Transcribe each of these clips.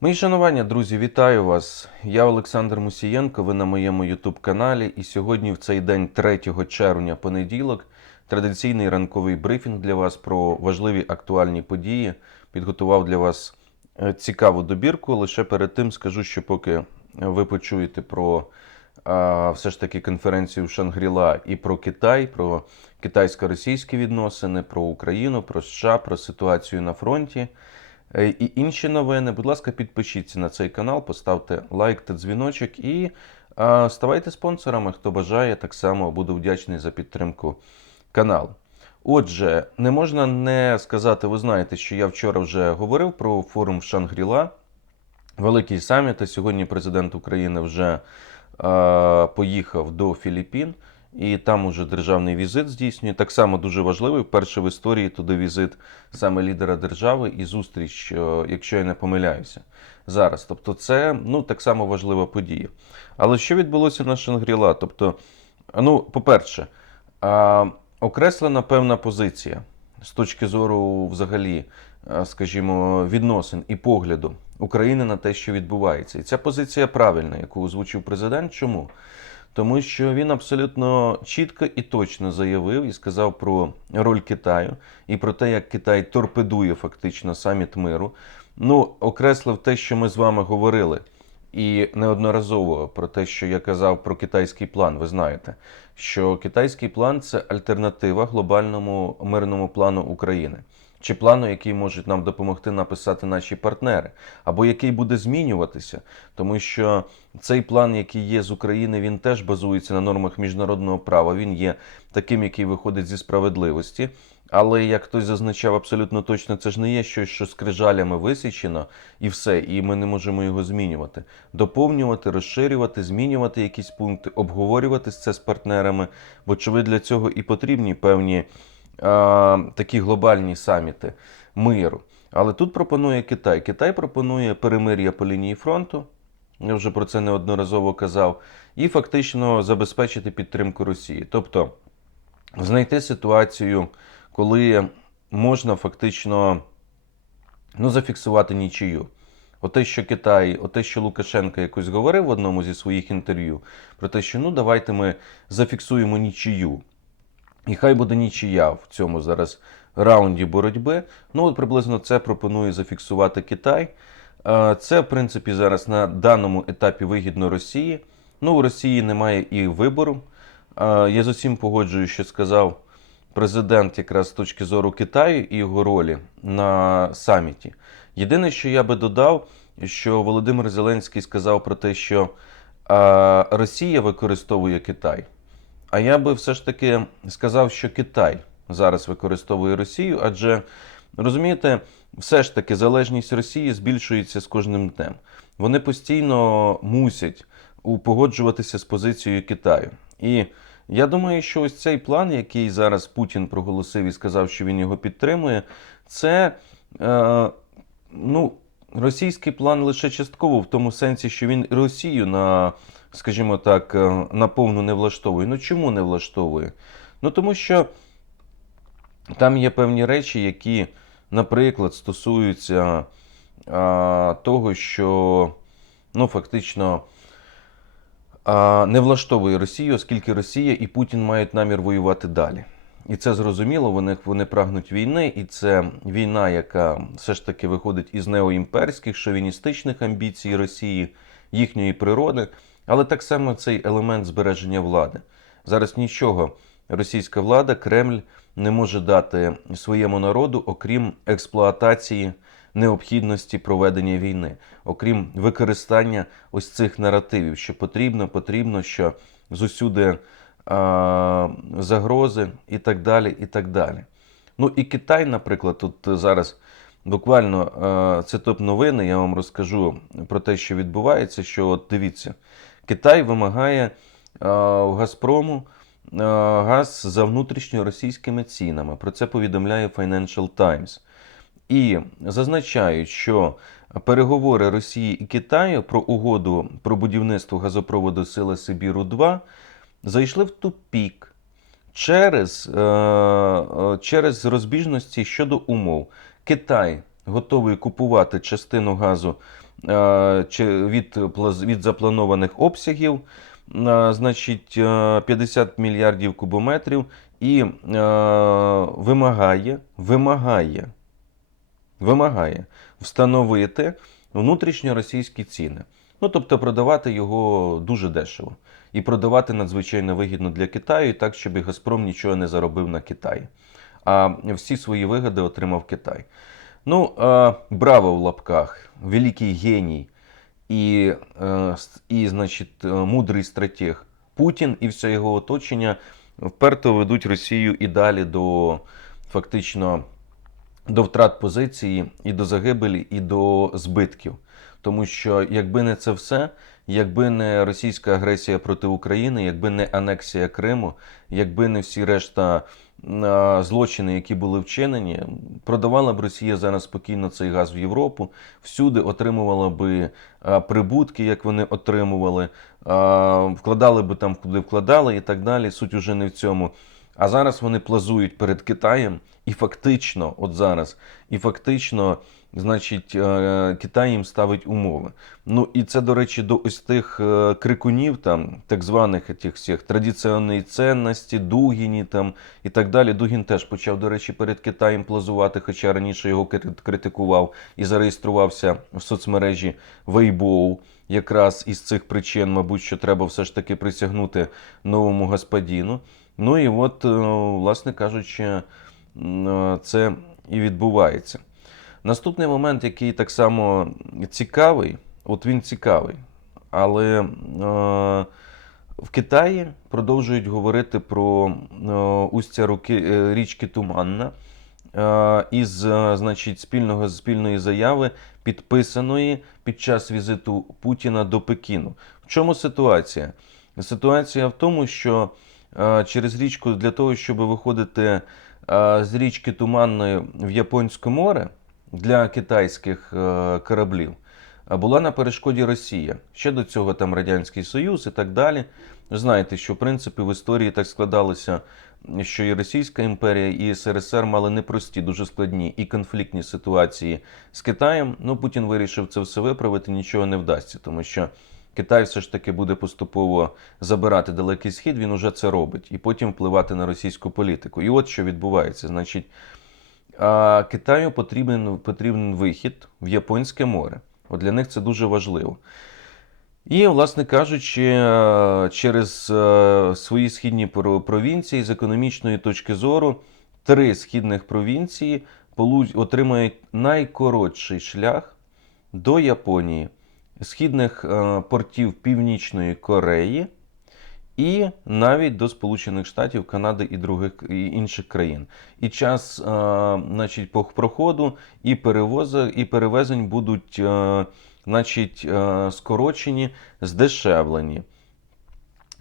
Мої шанування, друзі, вітаю вас. Я Олександр Мусієнко. Ви на моєму Ютуб каналі. І сьогодні, в цей день, 3 червня, понеділок, традиційний ранковий брифінг для вас про важливі актуальні події. Підготував для вас е, цікаву добірку. Лише перед тим скажу, що поки ви почуєте про а, все ж таки конференцію в Шангріла і про Китай, про китайсько-російські відносини, про Україну, про США, про ситуацію на фронті. Е, І інші новини, будь ласка, підпишіться на цей канал, поставте лайк та дзвіночок і ставайте спонсорами, хто бажає. Так само буду вдячний за підтримку каналу. Отже, не можна не сказати, ви знаєте, що я вчора вже говорив про форум в Шангріла, великий саміт. Сьогодні президент України вже е, поїхав до Філіппін. І там уже державний візит здійснює. Так само дуже важливий. Вперше в історії туди візит саме лідера держави і зустріч, е, якщо я не помиляюся, зараз. Тобто, це ну так само важлива подія. Але що відбулося на Шангріла? Тобто, ну, по-перше, окреслена певна позиція з точки зору, взагалі, скажімо, відносин і погляду України на те, що відбувається. І ця позиція правильна, яку озвучив президент. Чому? Тому що він абсолютно чітко і точно заявив і сказав про роль Китаю і про те, як Китай торпедує фактично саміт миру. Ну, окреслив те, що ми з вами говорили, і неодноразово про те, що я казав про китайський план. Ви знаєте, що китайський план це альтернатива глобальному мирному плану України. Чи плану, який можуть нам допомогти написати наші партнери, або який буде змінюватися, тому що цей план, який є з України, він теж базується на нормах міжнародного права. Він є таким, який виходить зі справедливості. Але як хтось зазначав абсолютно точно, це ж не є щось, що скрижалями висічено, і все, і ми не можемо його змінювати. Доповнювати, розширювати, змінювати якісь пункти, обговорювати це з партнерами, бо ви для цього і потрібні певні такі глобальні саміти миру. Але тут пропонує Китай. Китай пропонує перемир'я по лінії фронту. Я вже про це неодноразово казав, і фактично забезпечити підтримку Росії. Тобто знайти ситуацію, коли можна фактично ну, зафіксувати нічию. Оте, що Китай, оте, що Лукашенко якось говорив в одному зі своїх інтерв'ю, про те, що ну давайте ми зафіксуємо нічию. І хай буде нічия в цьому зараз раунді боротьби. Ну, от приблизно це пропонує зафіксувати Китай. Е, Це, в принципі, зараз на даному етапі вигідно Росії. Ну, у Росії немає і вибору. Е, Я з усім погоджую, що сказав президент якраз з точки зору Китаю і його ролі на саміті. Єдине, що я би додав, що Володимир Зеленський сказав про те, що е, Росія використовує Китай. А я би все ж таки сказав, що Китай зараз використовує Росію, адже розумієте, все ж таки залежність Росії збільшується з кожним днем. Вони постійно мусять у- погоджуватися з позицією Китаю. І я думаю, що ось цей план, який зараз Путін проголосив і сказав, що він його підтримує, це е, ну, російський план лише частково в тому сенсі, що він Росію на, скажімо так, е, наповну не влаштовує. Ну чому не влаштовує? Ну тому що там є певні речі, які, наприклад, стосуються а, того, що ну, фактично а, не влаштовує Росію, оскільки Росія і Путін мають намір воювати далі. І це зрозуміло, вони, вони прагнуть війни, і це війна, яка все ж таки виходить із неоімперських, шовіністичних амбіцій Росії, їхньої природи, але так само цей елемент збереження влади. Зараз нічого російська влада, Кремль не може дати своєму народу, окрім експлуатації необхідності проведення війни, окрім використання ось цих наративів, що потрібно, потрібно, що зусюди а, загрози і так далі. і так далі. Ну і Китай, наприклад, тут зараз буквально це топ новини. Я вам розкажу про те, що відбувається. Що от дивіться, Китай вимагає в Газпрому газ за внутрішньоросійськими цінами. Про це повідомляє Financial Times. І зазначають, що переговори Росії і Китаю про угоду про будівництво газопроводу Сила Сибіру 2 зайшли в тупік через, е, е, через розбіжності щодо умов. Китай готовий купувати частину газу від, від запланованих обсягів, е, значить, е, 50 мільярдів кубометрів, і е, вимагає, вимагає, вимагає встановити внутрішньоросійські ціни. Ну, тобто продавати його дуже дешево. І продавати надзвичайно вигідно для Китаю, так, щоб Газпром нічого не заробив на Китаї. А всі свої вигоди отримав Китай. Ну, е, браво в лапках, великий геній і, е, с- і значить, е, мудрий стратег Путін і все його оточення вперто ведуть Росію і далі до фактично до втрат позиції, і до загибелі, і до збитків. Тому що якби не це все, якби не російська агресія проти України, якби не анексія Криму, якби не всі решта злочини, які були вчинені, продавала б Росія зараз спокійно цей газ в Європу, всюди отримувала би прибутки, як вони отримували, вкладали би там, куди вкладали, і так далі. Суть уже не в цьому. А зараз вони плазують перед Китаєм, і фактично, от зараз, і фактично, значить, е, Китай їм ставить умови. Ну і це, до речі, до ось тих е, крикунів, там, так званих тих всіх традиційної цінності, Дугіні там і так далі. Дугін теж почав, до речі, перед Китаєм плазувати, хоча раніше його критикував і зареєструвався в соцмережі Weibo. Якраз із цих причин, мабуть, що треба все ж таки присягнути новому господіну. Ну і от, е, власне кажучи, це і відбувається. Наступний момент, який так само цікавий, от він цікавий, але е, в Китаї продовжують говорити про е, устя руки, е, річки Туманна е, із е, значить, спільного, спільної заяви, підписаної під час візиту Путіна до Пекіну. В чому ситуація? Ситуація в тому, що е, через річку для того, щоб виходити е, з річки Туманної в Японське море для китайських е, кораблів, була на перешкоді Росія. Ще до цього там Радянський Союз і так далі. Знаєте, що в принципі в історії так складалося, що і Російська імперія, і СРСР мали непрості, дуже складні і конфліктні ситуації з Китаєм. Ну, Путін вирішив це все виправити, нічого не вдасться, тому що Китай все ж таки буде поступово забирати далекий схід, він уже це робить, і потім впливати на російську політику. І от що відбувається. Значить, а Китаю потрібен, потрібен вихід в Японське море. От для них це дуже важливо. І, власне кажучи, е, через е, свої східні провінції з економічної точки зору, три східних провінції отримають найкоротший шлях до Японії, східних е, портів Північної Кореї і навіть до Сполучених Штатів, Канади і других і інших країн. І час, е, значить, по проходу і перевозу, і перевезень будуть, е, значить, е, скорочені, здешевлені.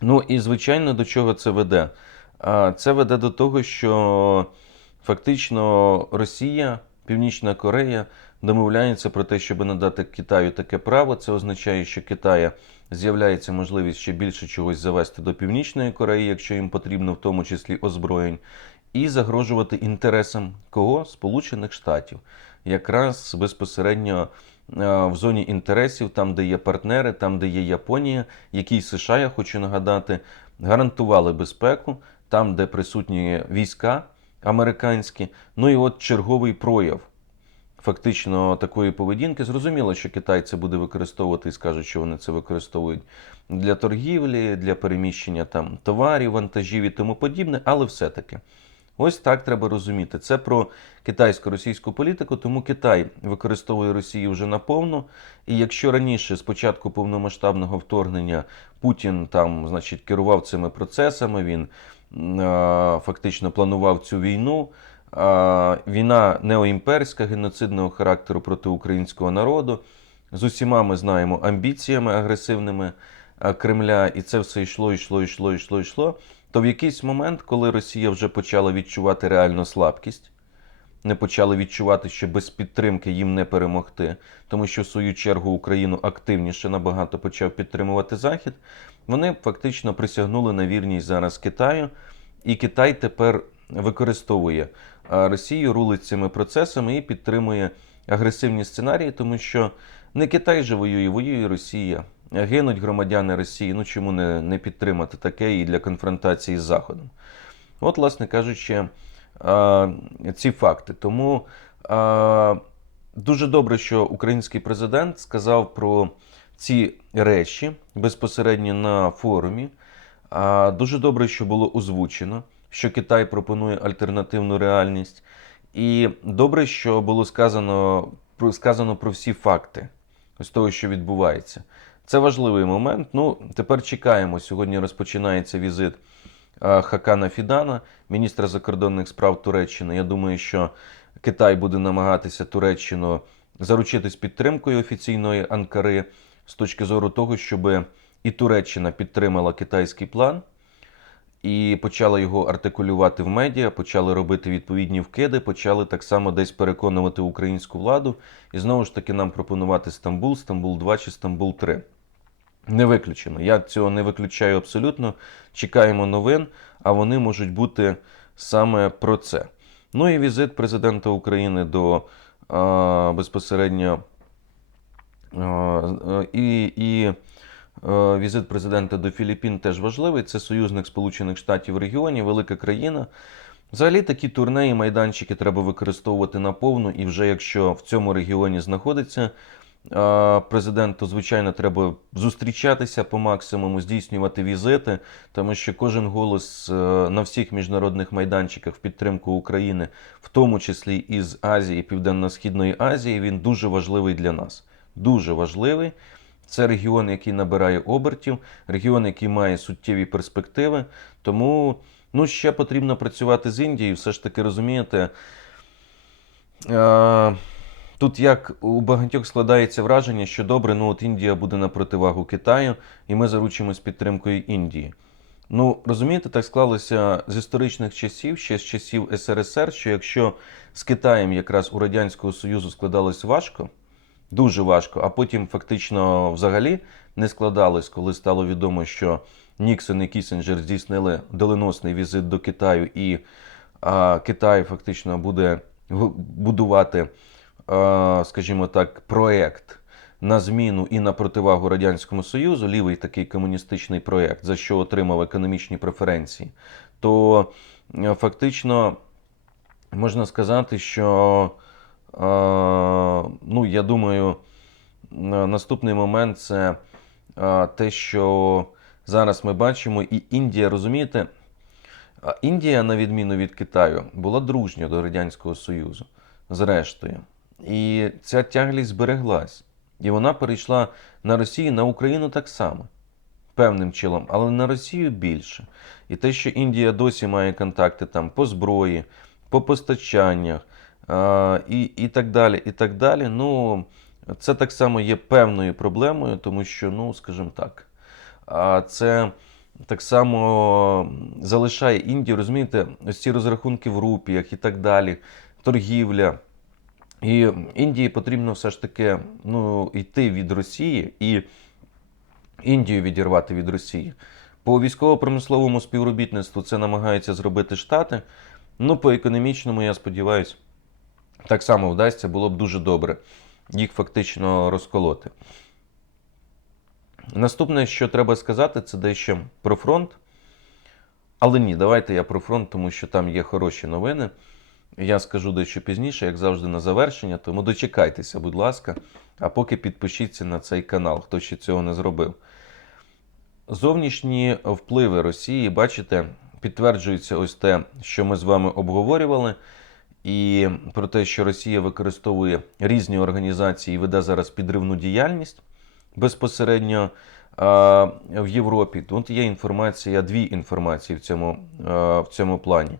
Ну і звичайно, до чого це веде? Це веде до того, що фактично Росія, Північна Корея домовляються про те, щоб надати Китаю таке право. Це означає, що Китая з'являється можливість ще більше чогось завести до Північної Кореї, якщо їм потрібно, в тому числі озброєнь, і загрожувати інтересам кого? Сполучених Штатів, якраз безпосередньо е, в зоні інтересів, там, де є партнери, там, де є Японія, якій США, я хочу нагадати, гарантували безпеку, там, де присутні війська американські. Ну і от черговий прояв фактично такої поведінки. Зрозуміло, що Китай це буде використовувати і скажуть, що вони це використовують для торгівлі, для переміщення там товарів, вантажів і тому подібне, але все-таки. Ось так треба розуміти. Це про китайсько-російську політику, тому Китай використовує Росію вже наповну. І якщо раніше, з початку повномасштабного вторгнення, Путін там, значить, керував цими процесами, він а, фактично планував цю війну. Війна неоімперська, геноцидного характеру проти українського народу. З усіма ми знаємо амбіціями агресивними Кремля, і це все йшло, йшло, йшло, йшло, йшло. То в якийсь момент, коли Росія вже почала відчувати реальну слабкість, не почали відчувати, що без підтримки їм не перемогти, тому що в свою чергу Україну активніше набагато почав підтримувати Захід. Вони фактично присягнули на вірність зараз Китаю, і Китай тепер використовує Росію, рулить цими процесами і підтримує агресивні сценарії, тому що не Китай же воює, воює Росія. Гинуть громадяни Росії. Ну чому не, не підтримати таке і для конфронтації з Заходом? От, власне кажучи, ці факти. Тому дуже добре, що український президент сказав про ці речі безпосередньо на форумі. Дуже добре, що було озвучено, що Китай пропонує альтернативну реальність. І добре, що було сказано сказано про всі факти з того, що відбувається. Це важливий момент. Ну, тепер чекаємо. Сьогодні розпочинається візит Хакана Фідана, міністра закордонних справ Туреччини. Я думаю, що Китай буде намагатися Туреччину заручитись підтримкою офіційної Анкари з точки зору того, щоб і Туреччина підтримала китайський план і почала його артикулювати в медіа, почали робити відповідні вкиди, почали так само десь переконувати українську владу і знову ж таки нам пропонувати Стамбул, Стамбул 2 чи Стамбул 3. Не виключено. Я цього не виключаю абсолютно. Чекаємо новин, а вони можуть бути саме про це. Ну і візит президента України до а, безпосередньо а, і, і візит президента до Філіппін теж важливий. Це союзник Сполучених Штатів в регіоні, велика країна. Взагалі такі турне і майданчики треба використовувати наповну. І вже якщо в цьому регіоні знаходиться президент, то звичайно треба зустрічатися по максимуму, здійснювати візити, тому що кожен голос е, на всіх міжнародних майданчиках в підтримку України, в тому числі із Азії, Південно-Східної Азії, він дуже важливий для нас. Дуже важливий. Це регіон, який набирає обертів, регіон, який має суттєві перспективи. Тому ну, ще потрібно працювати з Індією. Все ж таки розумієте. Е, Тут як у багатьох складається враження, що добре, ну от Індія буде на противагу Китаю, і ми заручимось підтримкою Індії. Ну, розумієте, так склалося з історичних часів, ще з часів СРСР, що якщо з Китаєм якраз у Радянського Союзу складалось важко, дуже важко, а потім фактично взагалі не складалось, коли стало відомо, що Ніксон і Кісінджер здійснили доленосний візит до Китаю, і а, Китай фактично буде будувати, а, скажімо так, проект на зміну і на противагу Радянському Союзу, лівий такий комуністичний проект, за що отримав економічні преференції, то е, фактично можна сказати, що ну, я думаю, наступний момент це е, те, що зараз ми бачимо, і Індія, розумієте, Індія, на відміну від Китаю, була дружня до Радянського Союзу, зрештою. І ця тяглість збереглась. І вона перейшла на Росію, на Україну так само, певним чином, але на Росію більше. І те, що Індія досі має контакти там по зброї, по постачаннях і, і так далі, і так далі. Ну, це так само є певною проблемою, тому що, ну, скажімо так, це так само залишає Індію, розумієте, ось ці розрахунки в рупіях і так далі, торгівля. І Індії потрібно все ж таки ну, йти від Росії і Індію відірвати від Росії. По військово-промисловому співробітництву це намагаються зробити Штати. Ну, по економічному, я сподіваюся, так само вдасться, було б дуже добре їх фактично розколоти. Наступне, що треба сказати, це дещо про фронт. Але ні, давайте я про фронт, тому що там є хороші новини. Я скажу дещо пізніше, як завжди, на завершення. Тому дочекайтеся, будь ласка. А поки підпишіться на цей канал, хто ще цього не зробив. Зовнішні впливи Росії, бачите, підтверджується ось те, що ми з вами обговорювали, і про те, що Росія використовує різні організації і веде зараз підривну діяльність безпосередньо в Європі. Тут є інформація, дві інформації в цьому, в цьому плані.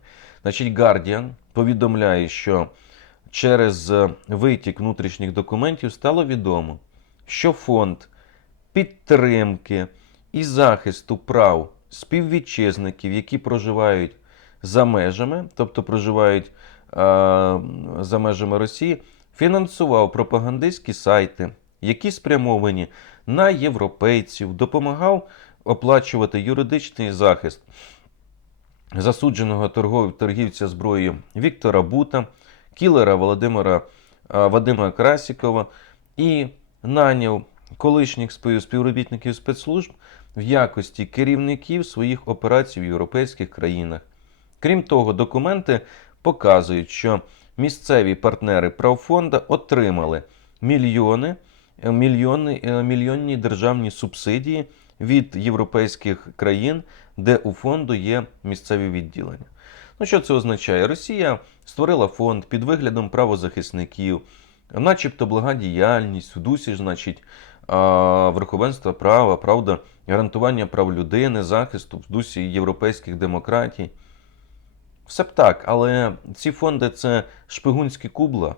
Значить, Guardian повідомляє, що через витік внутрішніх документів стало відомо, що фонд підтримки і захисту прав співвітчизників, які проживають за межами, тобто проживають за межами Росії, фінансував пропагандистські сайти, які спрямовані на європейців, допомагав оплачувати юридичний захист засудженого торгівця зброєю Віктора Бута, кілера Володимира Вадима Красікова і наняв колишніх співробітників спецслужб в якості керівників своїх операцій в європейських країнах. Крім того, документи показують, що місцеві партнери правфонда отримали мільйони, е, мільйони, е, мільйонні державні субсидії від європейських країн, де у фонду є місцеві відділення. Ну, що це означає? Росія створила фонд під виглядом правозахисників, начебто благодіяльність, в дусі, ж, значить, верховенства права, правда, гарантування прав людини, захисту в дусі європейських демократій. Все б так, але ці фонди це шпигунські кубла,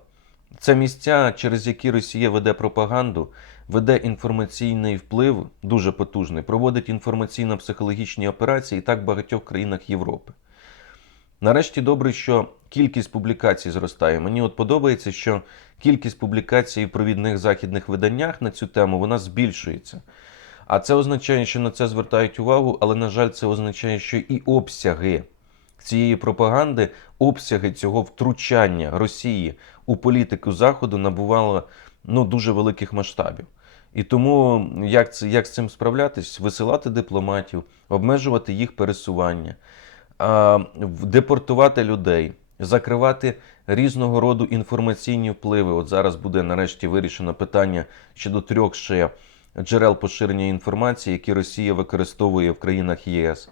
це місця, через які Росія веде пропаганду, веде інформаційний вплив дуже потужний, проводить інформаційно-психологічні операції і так в багатьох країнах Європи. Нарешті добре, що кількість публікацій зростає. Мені от подобається, що кількість публікацій в провідних західних виданнях на цю тему вона збільшується. А це означає, що на це звертають увагу, але, на жаль, це означає, що і обсяги цієї пропаганди, обсяги цього втручання Росії у політику Заходу набувало ну, дуже великих масштабів. І тому як, це, як з цим справлятись? Висилати дипломатів, обмежувати їх пересування, депортувати людей, закривати різного роду інформаційні впливи. От зараз буде нарешті вирішено питання щодо трьох ще джерел поширення інформації, які Росія використовує в країнах ЄС.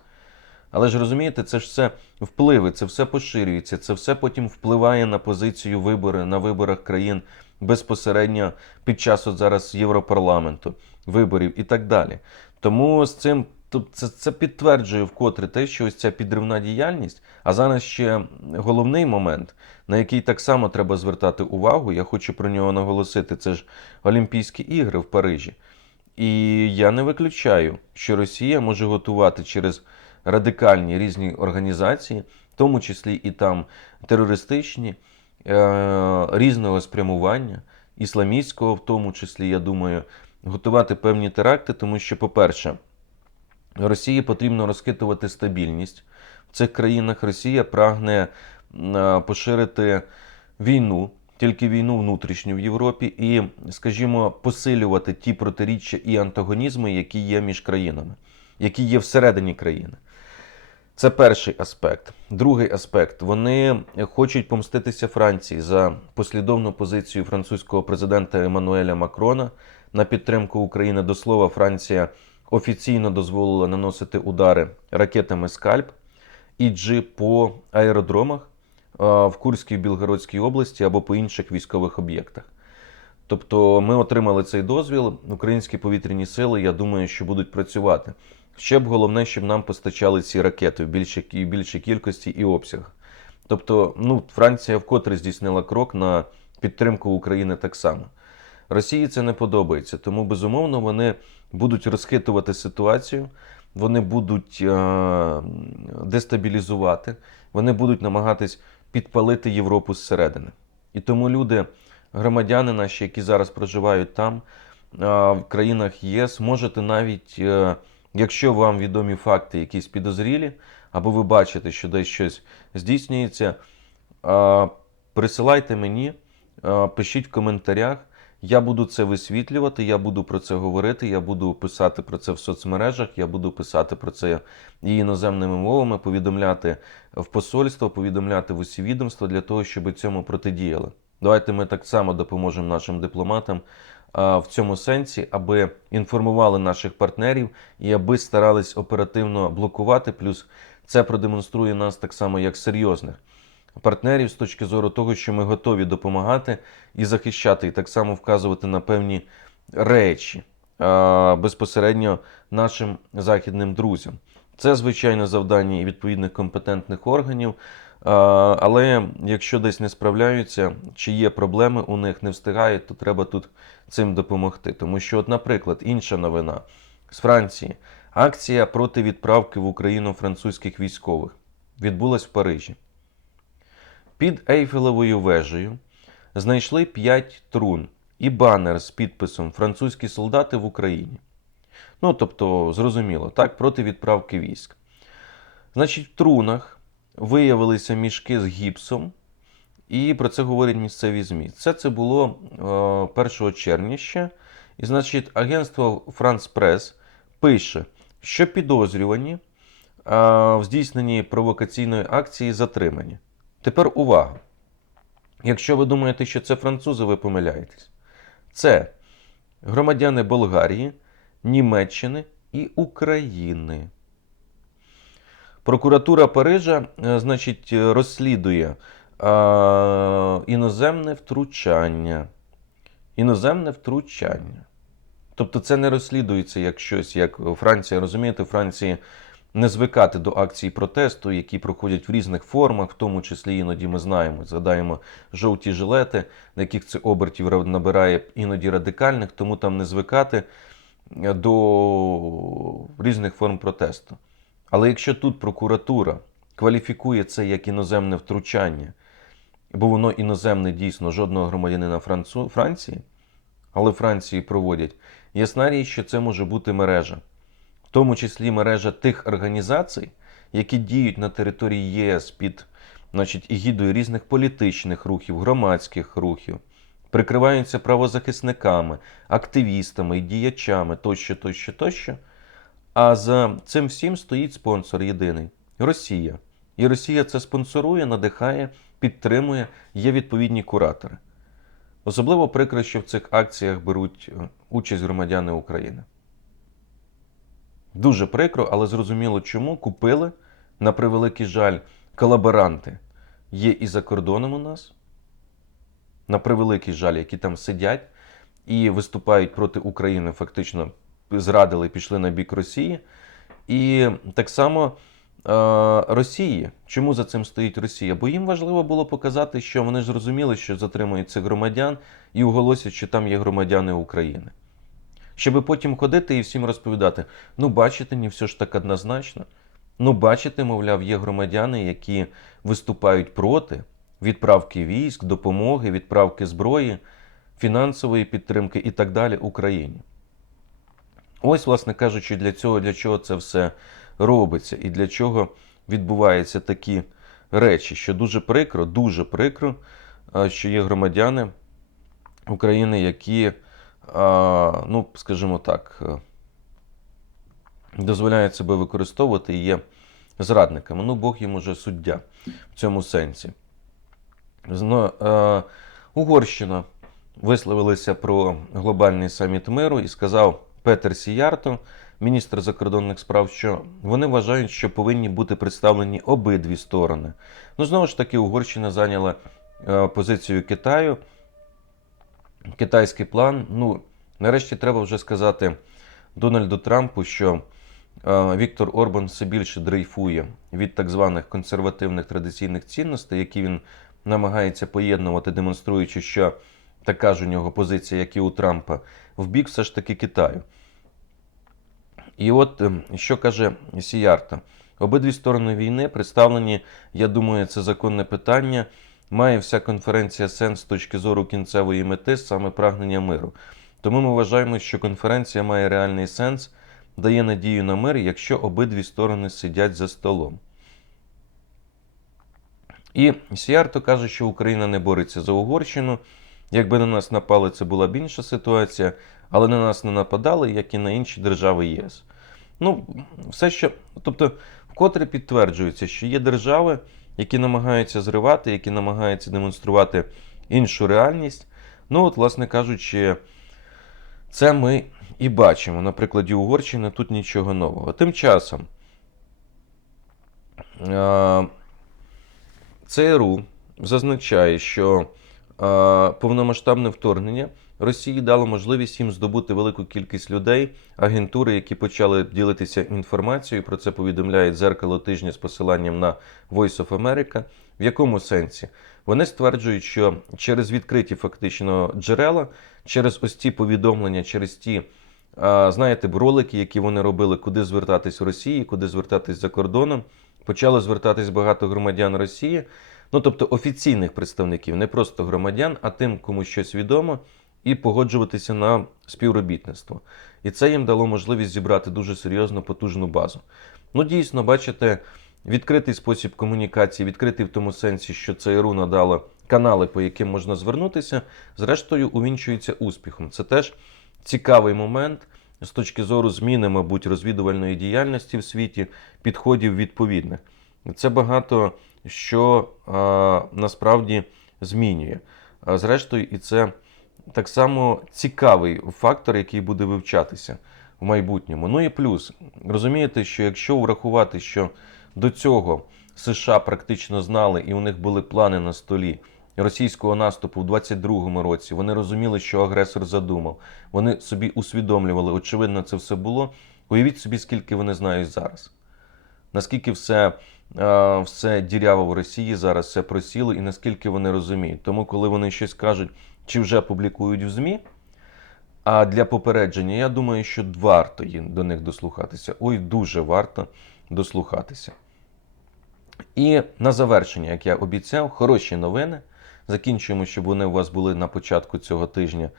Але ж розумієте, це ж все впливи, це все поширюється, це все потім впливає на позицію вибори на виборах країн безпосередньо під час от зараз Європарламенту, виборів і так далі. Тому з цим це, це підтверджує вкотре те, що ось ця підривна діяльність. А зараз ще головний момент, на який так само треба звертати увагу. Я хочу про нього наголосити. Це ж Олімпійські ігри в Парижі. І я не виключаю, що Росія може готувати через радикальні різні організації, в тому числі і там терористичні, е- різного спрямування, ісламістського, в тому числі, я думаю, готувати певні теракти, тому що, по-перше, Росії потрібно розхитувати стабільність. В цих країнах Росія прагне е, поширити війну, тільки війну внутрішню в Європі, і, скажімо, посилювати ті протиріччя і антагонізми, які є між країнами, які є всередині країни. Це перший аспект. Другий аспект. Вони хочуть помститися Франції за послідовну позицію французького президента Еммануеля Макрона на підтримку України. До слова, Франція офіційно дозволила наносити удари ракетами Скальп і джи по аеродромах в Курській Білгородській області або по інших військових об'єктах. Тобто ми отримали цей дозвіл. Українські повітряні сили, я думаю, що будуть працювати. Ще б головне, щоб нам постачали ці ракети в більшій, більшій кількості і обсягах. Тобто, ну, Франція вкотре здійснила крок на підтримку України так само. Росії це не подобається, тому безумовно вони будуть розхитувати ситуацію, вони будуть е- дестабілізувати, вони будуть намагатись підпалити Європу зсередини. І тому люди, громадяни наші, які зараз проживають там, е- в країнах ЄС, можете навіть, е- якщо вам відомі факти, якісь підозрілі, або ви бачите, що десь щось здійснюється, е- присилайте мені, е- пишіть в коментарях. Я буду це висвітлювати, я буду про це говорити, я буду писати про це в соцмережах, я буду писати про це і іноземними мовами, повідомляти в посольство, повідомляти в усі відомства для того, щоб цьому протидіяли. Давайте ми так само допоможемо нашим дипломатам в цьому сенсі, аби інформували наших партнерів і аби старались оперативно блокувати. Плюс це продемонструє нас так само як серйозних партнерів з точки зору того, що ми готові допомагати і захищати, і так само вказувати на певні речі безпосередньо нашим західним друзям. Це звичайно завдання і відповідних компетентних органів. Але якщо десь не справляються, чи є проблеми у них, не встигають, то треба тут цим допомогти. Тому що, от, наприклад, інша новина з Франції. Акція проти відправки в Україну французьких військових відбулась в Парижі. Під Ейфелевою вежею знайшли 5 трун і банер з підписом Французькі солдати в Україні. Ну, тобто, зрозуміло, так, проти відправки військ. Значить, в трунах виявилися мішки з гіпсом І про це говорять місцеві ЗМІ. Це це було е, 1 червня ще. І, значить, агентство France Press пише, що підозрювані е, в здійсненні провокаційної акції затримані. Тепер увага. Якщо ви думаєте, що це французи, ви помиляєтесь. Це громадяни Болгарії, Німеччини і України. Прокуратура Парижа, е, значить, розслідує е, іноземне втручання. Іноземне втручання. Тобто це не розслідується як щось, як Франція, розумієте, Франції не звикати до акцій протесту, які проходять в різних формах, в тому числі іноді ми знаємо, згадаємо жовті жилети, на яких це обертів набирає іноді радикальних, тому там не звикати е, до різних форм протесту. Але якщо тут прокуратура кваліфікує це як іноземне втручання, бо воно іноземне дійсно жодного громадянина Францу... Франції, але Франції проводять, ясна річ, що це може бути мережа, в тому числі мережа тих організацій, які діють на території ЄС під значить, егідою різних політичних рухів, громадських рухів, прикриваються правозахисниками, активістами і діячами тощо, тощо, тощо. А за цим всім стоїть спонсор єдиний Росія. І Росія це спонсорує, надихає, підтримує, є відповідні куратори. Особливо прикро, що в цих акціях беруть е, участь громадяни України. Дуже прикро, але зрозуміло, чому купили, на превеликий жаль, колаборанти є і за кордоном у нас, на превеликий жаль, які там сидять і виступають проти України, фактично зрадили, пішли на бік Росії. І так само е, Росії. Чому за цим стоїть Росія? Бо їм важливо було показати, що вони ж зрозуміли, що затримують громадян, і оголосять, що там є громадяни України. Щоб потім ходити і всім розповідати: ну, бачите, не все ж так однозначно. Ну, бачите, мовляв, є громадяни, які виступають проти відправки військ, допомоги, відправки зброї, фінансової підтримки і так далі Україні. Ось, власне кажучи, для цього, для чого це все робиться, і для чого відбуваються такі речі, що дуже прикро, дуже прикро, що є громадяни України, які, ну, скажімо так, е, дозволяють себе використовувати і є зрадниками. Ну, Бог їм уже суддя в цьому сенсі. Е, Угорщина висловилася про глобальний саміт миру і сказав Петер Сіярто, міністр закордонних справ, що вони вважають, що повинні бути представлені обидві сторони. Ну, знову ж таки, Угорщина зайняла е, позицію Китаю. Китайський план. Ну, нарешті треба вже сказати Дональду Трампу, що е, Віктор Орбан все більше дрейфує від так званих консервативних традиційних цінностей, які він намагається поєднувати, демонструючи, що така ж у нього позиція, як і у Трампа, в бік все ж таки Китаю. І от ем, що каже Сіярта: обидві сторони війни представлені, я думаю, це законне питання. Має вся конференція сенс з точки зору кінцевої мети, саме прагнення миру. Тому ми вважаємо, що конференція має реальний сенс, дає надію на мир, якщо обидві сторони сидять за столом. І Сіярто каже, що Україна не бореться за Угорщину. Якби на нас напали, це була б інша ситуація, але на нас не нападали, як і на інші держави ЄС. Ну, все, що, тобто, вкотре підтверджується, що є держави, які намагаються зривати, які намагаються демонструвати іншу реальність. Ну, от, власне кажучи, це ми і бачимо. На прикладі Угорщини тут нічого нового. Тим часом е, ЦРУ зазначає, що повномасштабне вторгнення Росії дало можливість їм здобути велику кількість людей, агентури, які почали ділитися інформацією. Про це повідомляє дзеркало тижня з посиланням на Voice of America. В якому сенсі? Вони стверджують, що через відкриті фактично джерела, через ось ці повідомлення, через ті, знаєте, ролики, які вони робили, куди звертатись в Росії, куди звертатись за кордоном, почало звертатись багато громадян Росії. Ну, тобто офіційних представників, не просто громадян, а тим, кому щось відомо, і погоджуватися на співробітництво. І це їм дало можливість зібрати дуже серйозну потужну базу. Ну, дійсно, бачите, відкритий спосіб комунікації, відкритий в тому сенсі, що ЦРУ надало канали, по яким можна звернутися, зрештою увінчуються успіхом. Це теж цікавий момент з точки зору зміни, мабуть, розвідувальної діяльності в світі, підходів відповідних. Це багато що а, насправді змінює. Зрештою, і це так само цікавий фактор, який буде вивчатися в майбутньому. Ну і плюс, розумієте, що якщо врахувати, що до цього США практично знали і у них були плани на столі російського наступу в 22-му році, вони розуміли, що агресор задумав. Вони собі усвідомлювали, очевидно, це все було. Уявіть собі, скільки вони знають зараз. Наскільки все, е, все діряво в Росії зараз, все просіло, і наскільки вони розуміють. Тому, коли вони щось кажуть, чи вже публікують в ЗМІ, а для попередження, я думаю, що варто їм до них дослухатися. Ой, дуже варто дослухатися. І на завершення, як я обіцяв, хороші новини. Закінчуємо, щоб вони у вас були на початку цього тижня.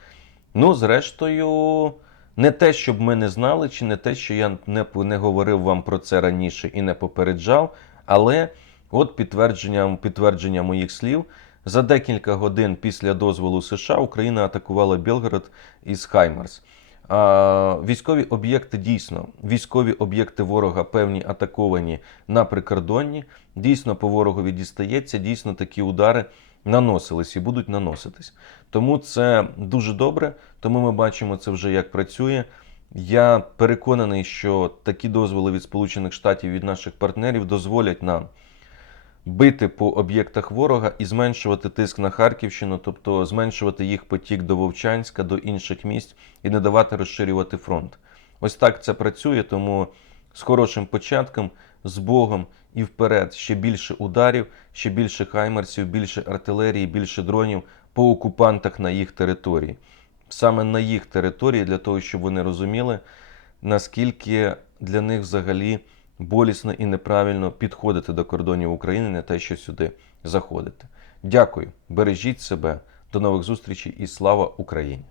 Ну, зрештою, не те, щоб ми не знали, чи не те, що я не, не говорив вам про це раніше і не попереджав, але от підтвердження, підтвердження моїх слів. За декілька годин після дозволу США Україна атакувала Білгород із Хаймарс. А, Військові об'єкти дійсно, військові об'єкти ворога певні атаковані на прикордонні. Дійсно, по ворогові дістається, дійсно такі удари наносились і будуть наноситись. Тому це дуже добре. Тому ми бачимо це вже як працює. Я переконаний, що такі дозволи від Сполучених Штатів від наших партнерів дозволять нам бити по об'єктах ворога і зменшувати тиск на Харківщину, тобто зменшувати їх потік до Вовчанська, до інших місць і не давати розширювати фронт. Ось так це працює, тому з хорошим початком, з Богом і вперед ще більше ударів, ще більше хаймерсів, більше артилерії, більше дронів по окупантах на їх території. Саме на їх території, для того, щоб вони розуміли, наскільки для них взагалі болісно і неправильно підходити до кордонів України, не те, що сюди заходити. Дякую, бережіть себе, до нових зустрічей і слава Україні!